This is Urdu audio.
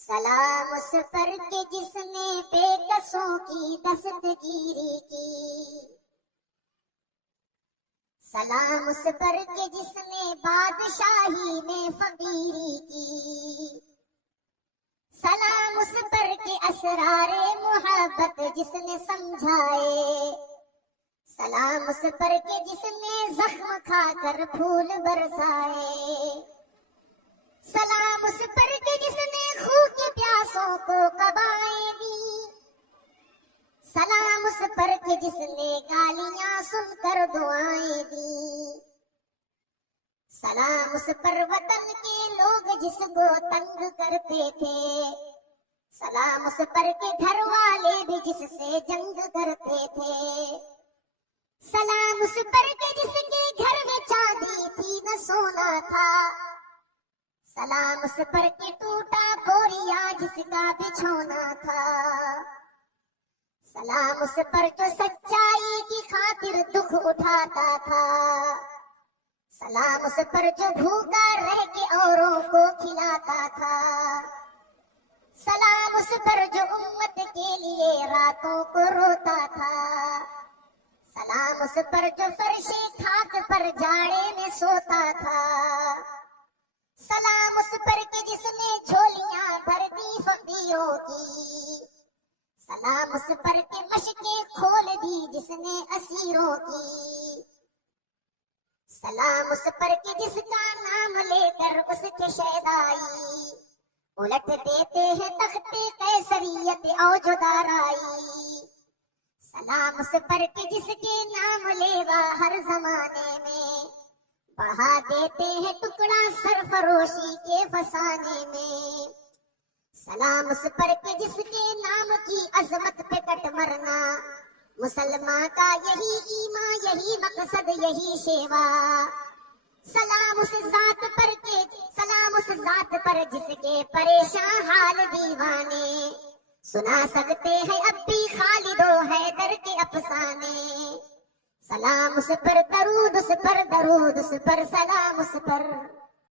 سلام اس پر کہ جس نے بے کسوں کی دستگیری کی، سلام اس پر کہ جس نے بادشاہی میں فقیری کی، سلام اس پر کہ اسرار محبت جس نے سمجھائے، سلام اس پر کہ جس نے زخم کھا کر پھول برسائے، سلام اس پر کہ جس نے خون کی پیاسوں کو قبائیں دی، سلام اس پر کہ جس نے گالیاں سن کر دعائیں دی، سلام اس پر وطن کے لوگ جس کو تنگ کرتے تھے، سلام اس پر کہ گھر والے بھی جس سے جنگ کرتے تھے، سلام اس پر کہ جس کے گھر میں چاندی تھی نہ سونا تھا، سلام اس پر کہ ٹوٹا بوریا جس کا بچھونا تھا، سلام اس پر جو سچائی کی خاطر دکھ اٹھاتا تھا، سلام اس پر جو بھوکا رہ کے اوروں کو کھلاتا تھا، سلام اس پر جو امت کے لیے راتوں کو روتا تھا، سلام اس پر جو فرش خاک پر جاڑے میں سوتا تھا، سلام اس پر کہ جس نے جھولیاں بھر دی فقیروں کی، سلام اس پر کہ مشکیں کھول دی جس نے اسیروں کی، سلام اس پر کہ جس کا نام لے کر اس کے شہدائی الٹ دیتے ہیں تخت قیصریت اور جدارائی، سلام اس پر کہ جس کے نام لیوا ہر زمانے میں بڑھا دیتے ہیں ٹکڑا سرفروشی کے فسانے میں، سلام اس پر کہ جس کے نام کی عظمت پہ کٹ مرنا مسلمان کا یہی ایمان، یہی مقصد، یہی شیوا، سلام اس ذات پر کہ سلام اس ذات پر جس کے پریشان حال دیوانے سنا سکتے ہیں اب بھی خالد و حیدر کے افسانے، سلام اس پر درود اس پر درود اس پر سلام اس پر